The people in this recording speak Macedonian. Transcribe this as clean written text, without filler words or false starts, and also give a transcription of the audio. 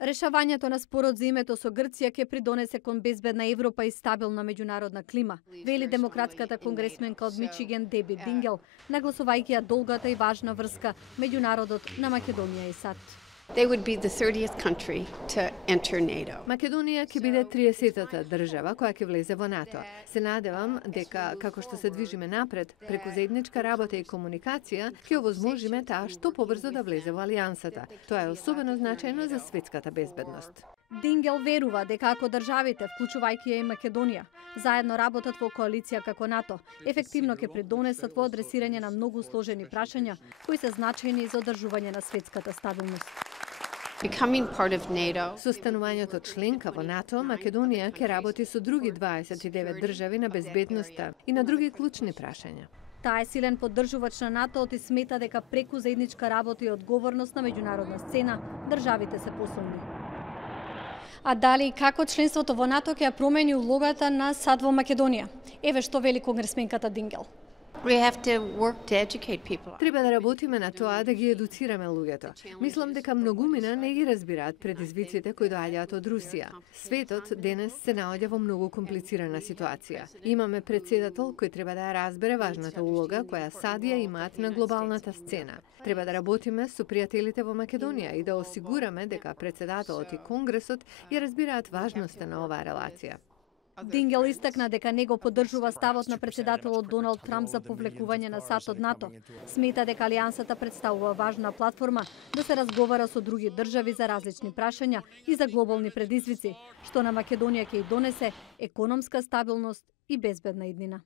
Решавањето на спорот за името со Грција ќе придонесе кон безбедна Европа и стабилна меѓународна клима, вели демократската конгресменка од Мичиген Деби Дингел, нагласувајќи ја долгата и важна врска меѓу народот на Македонија и САД. They would be the 30th country to enter NATO. Македонија ќе биде 30-та држава која ќе влезе во НАТО. Се надевам дека како што се движиме напред, преку заедничка работа и комуникација, ќе овозможиме таа што побрзо да влезе во алијансата. Тоа е особено значајно за светската безбедност. Дингел верува дека ако државите, вклучувајќи ја и Македонија, заедно работат во коалиција како НАТО, ефективно ќе придонесат во адресирање на многу сложени прашања кои се значајни за одржување на светската стабилност. Becoming part of NATO. Со станувањето членка во НАТО, Македонија ќе работи со други 29 држави на безбедноста и на други клучни прашања. Таа е силен поддржувач на НАТО и смета дека преку заедничка работа и одговорност на меѓународна сцена, државите се посилни. А дали и како членството во НАТО ќе ја промени улогата на САД во Македонија? Еве што вели конгресменката Дингел. We have to work to educate people. Треба да работиме на тоа да ги едуцираме луѓето. Мислам дека многумина не ги разбираат предизвиците кои доаѓаат од Русија. Светот денес се наоѓа во многу комплицирана ситуација. Имаме претседател кој треба да ја разбере важната улога која САД ја имаат на глобалната сцена. Треба да работиме со пријателите во Македонија и да осигураме дека претседателот и Конгресот ја разбираат важноста на оваа релација. Дингел истакна дека него поддржува ставот на претседателот Доналд Трамп за повлекување на САД од НАТО. Смета дека алијансата представува важна платформа да се разговара со други држави за различни прашања и за глобални предизвици, што на Македонија ќе и донесе економска стабилност и безбедна иднина.